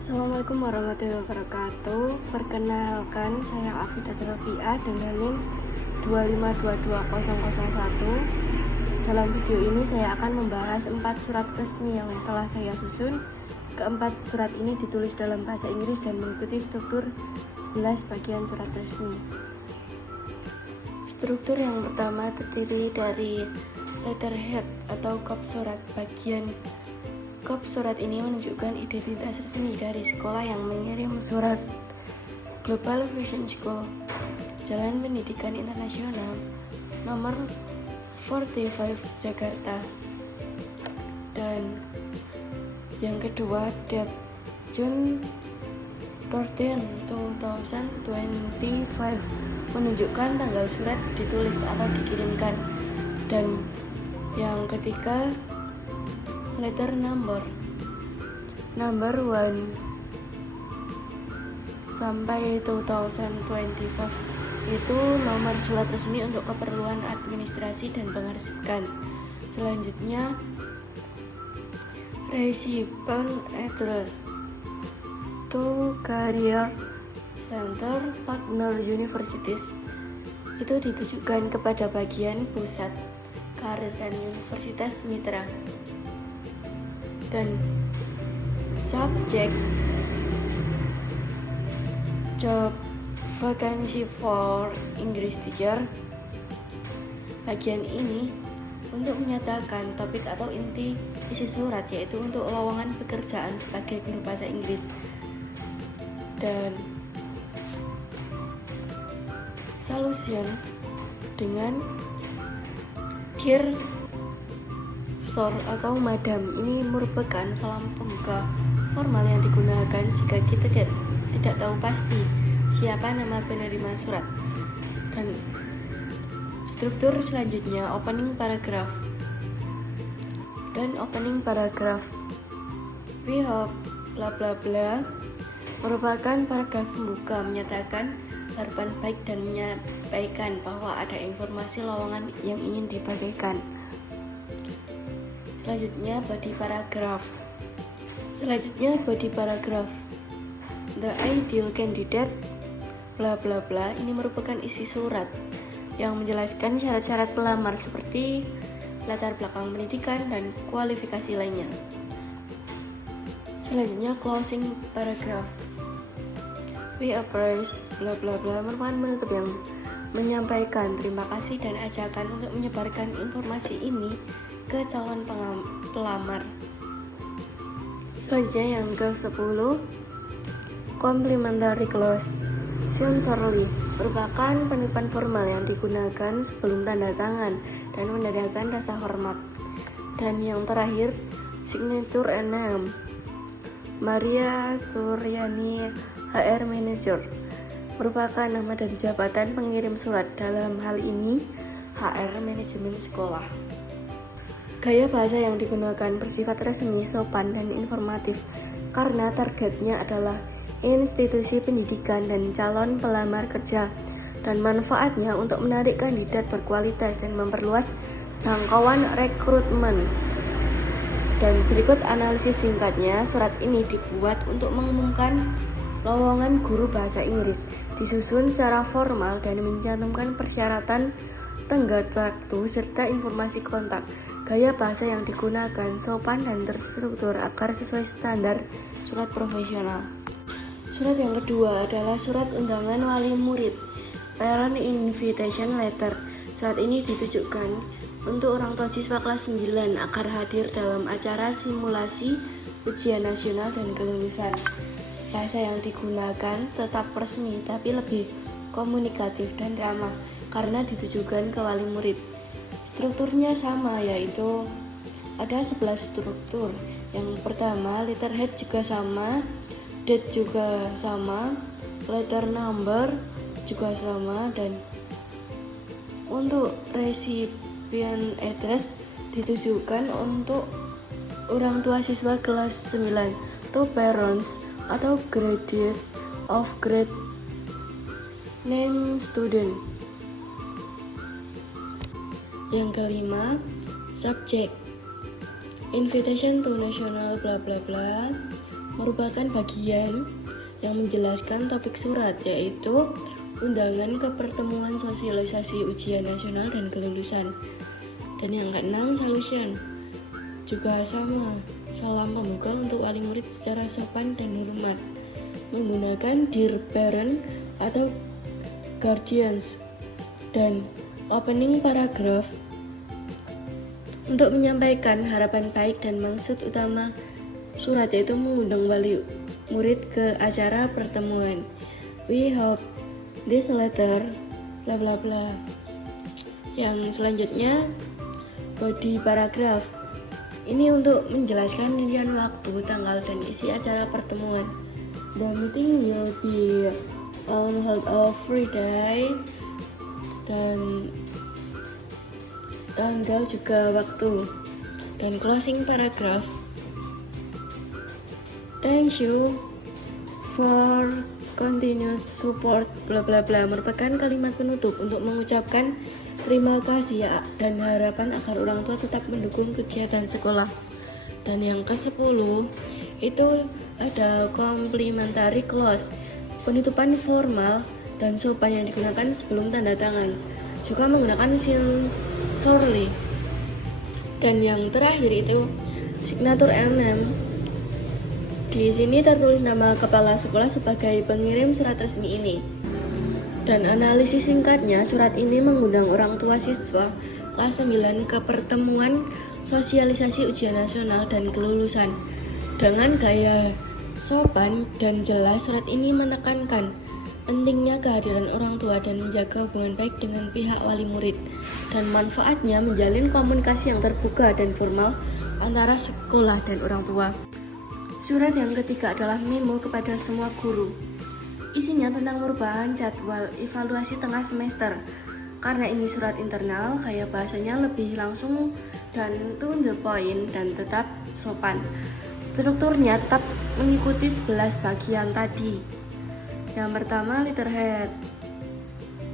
Assalamualaikum warahmatullahi wabarakatuh. Perkenalkan, saya Afidat Rafi'ah dengan NIM 2522001. Dalam video ini saya akan membahas 4 surat resmi yang telah saya susun. Keempat surat ini ditulis dalam bahasa Inggris dan mengikuti struktur 11 bagian surat resmi. Struktur yang pertama terdiri dari letterhead atau kop surat. Bagian kop surat ini menunjukkan identitas resmi dari sekolah yang mengirim surat. Global Vision School, Jalan Pendidikan Internasional, nomor 45 Jakarta. Dan yang kedua, date June 13, 2025, menunjukkan tanggal surat ditulis atau dikirimkan. Dan yang ketiga, letter number 1 sampai 2025 itu nomor surat resmi untuk keperluan administrasi dan pengarsipan. Selanjutnya, recipient address to career center partner universities itu ditujukan kepada bagian pusat karir dan universitas mitra. Dan subject job vacancy for English teacher, bagian ini untuk menyatakan topik atau inti isi surat, yaitu untuk lowongan pekerjaan sebagai guru bahasa Inggris. Dan solution dengan Dear Sir atau Madam, ini merupakan salam pembuka formal yang digunakan jika kita tidak tahu pasti siapa nama penerima surat. Dan struktur selanjutnya opening paragraph. Dan opening paragraph, we hope bla bla bla, merupakan paragraf pembuka menyatakan harapan baik dan menyampaikan bahwa ada informasi lowongan yang ingin dibagikan. Selanjutnya body paragraph. The ideal candidate bla bla bla, ini merupakan isi surat yang menjelaskan syarat-syarat pelamar seperti latar belakang pendidikan dan kualifikasi lainnya. Selanjutnya closing paragraph. We appraise bla bla bla, merupakan penutup yang menyampaikan terima kasih dan ajakan untuk menyebarkan informasi ini ke calon pelamar. Selanjutnya yang ke-10, complimentary clause. Sincerely merupakan penipuan formal yang digunakan sebelum tanda tangan dan menandakan rasa hormat. Dan yang terakhir, signature and name. Maria Suryani, HR Manager, merupakan nama dan jabatan pengirim surat, dalam hal ini HR manajemen sekolah. Gaya bahasa yang digunakan bersifat resmi, sopan, dan informatif karena targetnya adalah institusi pendidikan dan calon pelamar kerja, dan manfaatnya untuk menarik kandidat berkualitas dan memperluas jangkauan rekrutmen. Dan berikut analisis singkatnya. Surat ini dibuat untuk mengumumkan lowongan guru bahasa Inggris, disusun secara formal dan mencantumkan persyaratan tenggat waktu serta informasi kontak. Gaya bahasa yang digunakan sopan dan terstruktur agar sesuai standar surat profesional. Surat yang kedua adalah surat undangan wali murid, parent invitation letter. Surat ini ditujukan untuk orang tua siswa kelas 9 agar hadir dalam acara simulasi ujian nasional dan kelulusan. Bahasa yang digunakan tetap resmi tapi lebih komunikatif dan ramah karena ditujukan ke wali murid. Strukturnya sama, yaitu ada 11 struktur. Yang pertama, letterhead juga sama, date juga sama, letter number juga sama, dan untuk recipient address ditujukan untuk orang tua siswa kelas 9, to parents atau graduates of grade 9 student. Yang kelima, subject invitation to national bla bla bla, merupakan bagian yang menjelaskan topik surat, yaitu undangan ke pertemuan sosialisasi ujian nasional dan kelulusan. Dan yang keenam, solution. Juga sama, salam pembuka untuk wali murid secara sopan dan hormat, menggunakan dear parent atau guardians. Dan opening paragraph untuk menyampaikan harapan baik dan maksud utama surat, yaitu mengundang wali murid ke acara pertemuan. We hope this letter bla bla bla. Yang selanjutnya, body paragraph. Ini untuk menjelaskan rincian waktu, tanggal, dan isi acara pertemuan. The meeting will be on hold of Friday, dan tanggal juga waktu. Dan closing paragraph. Thank you for continued support bla bla bla, merupakan kalimat penutup untuk mengucapkan terima kasih dan harapan agar orang tua tetap mendukung kegiatan sekolah. Dan yang ke-10 itu ada complimentary clause, penutupan formal dan sopan yang digunakan sebelum tanda tangan, juga menggunakan sincerely. Dan yang terakhir itu signature NM. Di sini tertulis nama kepala sekolah sebagai pengirim surat resmi ini. Dan analisis singkatnya, surat ini mengundang orang tua siswa kelas 9 ke pertemuan sosialisasi ujian nasional dan kelulusan. Dengan gaya sopan dan jelas, surat ini menekankan pentingnya kehadiran orang tua dan menjaga hubungan baik dengan pihak wali murid, dan manfaatnya menjalin komunikasi yang terbuka dan formal antara sekolah dan orang tua. Surat yang ketiga adalah memo kepada semua guru. Isinya tentang perubahan jadwal evaluasi tengah semester. Karena ini surat internal, gaya bahasanya lebih langsung dan to the point dan tetap sopan. Strukturnya tetap mengikuti 11 bagian tadi. Yang pertama, letterhead.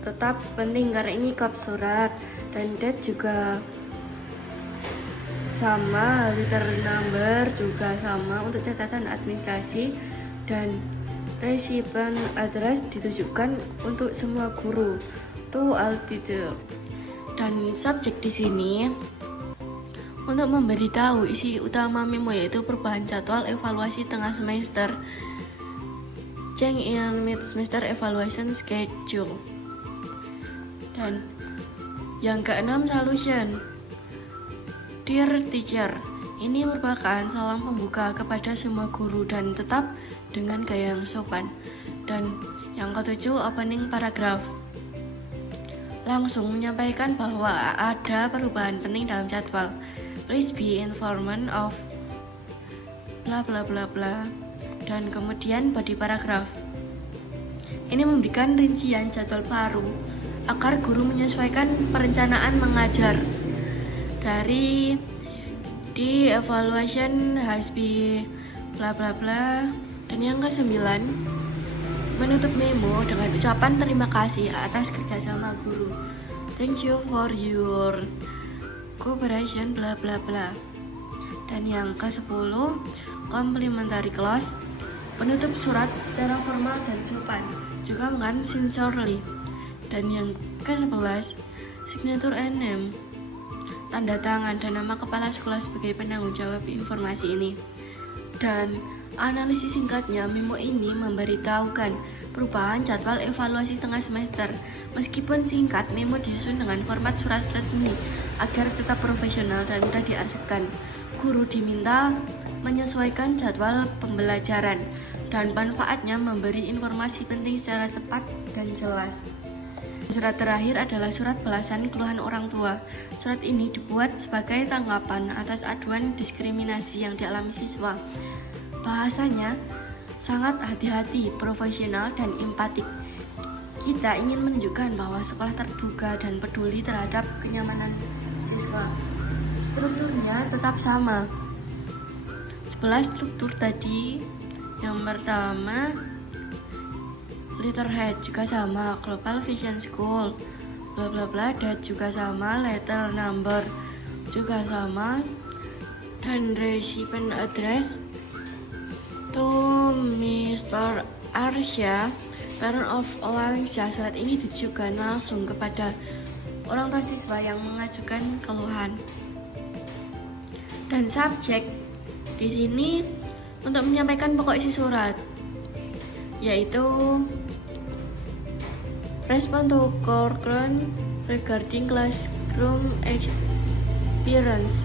Tetap penting karena ini kop surat, dan date juga sama, letter number juga sama untuk catatan administrasi, dan recipient address ditujukan untuk semua guru, to all teacher. Dan subjek di sini untuk memberitahu isi utama memo, yaitu perubahan jadwal evaluasi tengah semester, change in mid semester evaluation schedule. Dan yang keenam, solution. Dear teacher, ini merupakan salam pembuka kepada semua guru dan tetap dengan gaya yang sopan. Dan yang ketujuh, opening paragraph. Langsung menyampaikan bahwa ada perubahan penting dalam jadwal. Please be informed of bla bla bla bla. Dan kemudian body paragraph. Ini memberikan rincian jadwal baru agar guru menyesuaikan perencanaan mengajar. Dari di evaluation has be bla bla bla. Dan yang ke-9, menutup memo dengan ucapan terima kasih atas kerjasama guru. Thank you for your cooperation bla bla bla. Dan yang ke-10, complimentary clause, penutup surat secara formal dan sopan, juga dengan sincerely. Dan yang ke-11, signature NM, tanda tangan dan nama kepala sekolah sebagai penanggung jawab informasi ini. Dan analisis singkatnya, memo ini memberitahukan perubahan jadwal evaluasi tengah semester. Meskipun singkat, memo disusun dengan format surat resmi agar tetap profesional dan mudah diarsipkan. Guru diminta menyesuaikan jadwal pembelajaran, dan manfaatnya memberi informasi penting secara cepat dan jelas. Surat terakhir adalah surat balasan keluhan orang tua. Surat ini dibuat sebagai tanggapan atas aduan diskriminasi yang dialami siswa. Bahasanya sangat hati-hati, profesional, dan empatik. Kita ingin menunjukkan bahwa sekolah terbuka dan peduli terhadap kenyamanan siswa. Strukturnya tetap sama. 11 struktur tadi. Yang pertama, letterhead juga sama, global vision school, bla bla bla, date juga sama, letter number juga sama, dan recipient address To Mr. Arsya, parent of Alangsya, surat ini ditujukan langsung kepada orang tua siswa yang mengajukan keluhan. Dan subjek di sini untuk menyampaikan pokok isi surat, yaitu respond to concern regarding classroom experience,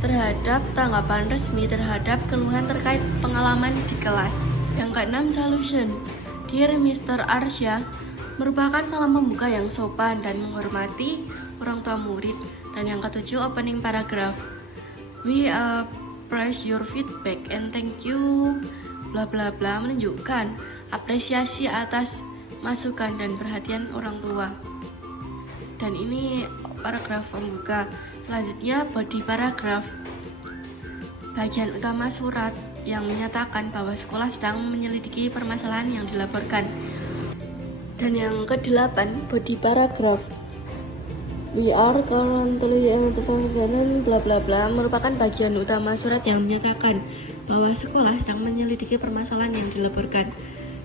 terhadap tanggapan resmi terhadap keluhan terkait pengalaman di kelas. Yang keenam, solution. Dear Mr. Arsya, merupakan salam pembuka yang sopan dan menghormati orang tua murid. Dan yang ketujuh, opening paragraph. We appreciate your feedback and thank you bla bla bla, menunjukkan apresiasi atas masukan dan perhatian orang tua. Dan ini paragraf pembuka. Selanjutnya body paragraph, bagian utama surat yang menyatakan bahwa sekolah sedang menyelidiki permasalahan yang dilaporkan. Dan yang ke-8, body paragraph, we are currently investigating bla bla bla, merupakan bagian utama surat yang menyatakan bahwa sekolah sedang menyelidiki permasalahan yang dilaporkan.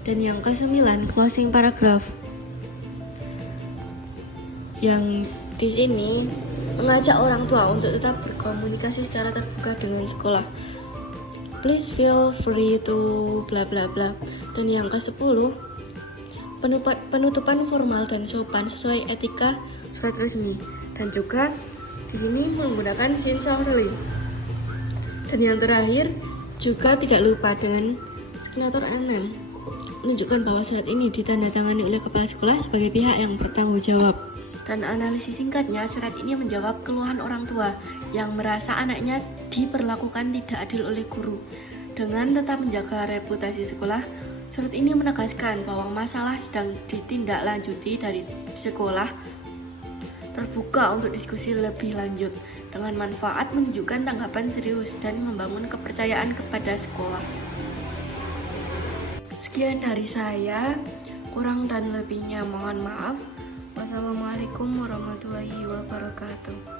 Dan yang ke-9, closing paragraph, yang di sini mengajak orang tua untuk tetap berkomunikasi secara terbuka dengan sekolah. Please feel free to bla bla bla. Dan yang ke-10, penutupan formal dan sopan sesuai etika surat resmi. Dan juga di sini menggunakan sense of relief. Dan yang terakhir juga tidak lupa dengan signatur NM, menunjukkan bahwa surat ini ditandatangani oleh kepala sekolah sebagai pihak yang bertanggung jawab. Dan analisis singkatnya, surat ini menjawab keluhan orang tua yang merasa anaknya diperlakukan tidak adil oleh guru. Dengan tetap menjaga reputasi sekolah, surat ini menegaskan bahwa masalah sedang ditindaklanjuti dari sekolah, terbuka untuk diskusi lebih lanjut, dengan manfaat menunjukkan tanggapan serius dan membangun kepercayaan kepada sekolah. Sekian dari saya, kurang dan lebihnya mohon maaf. Wassalamualaikum warahmatullahi wabarakatuh.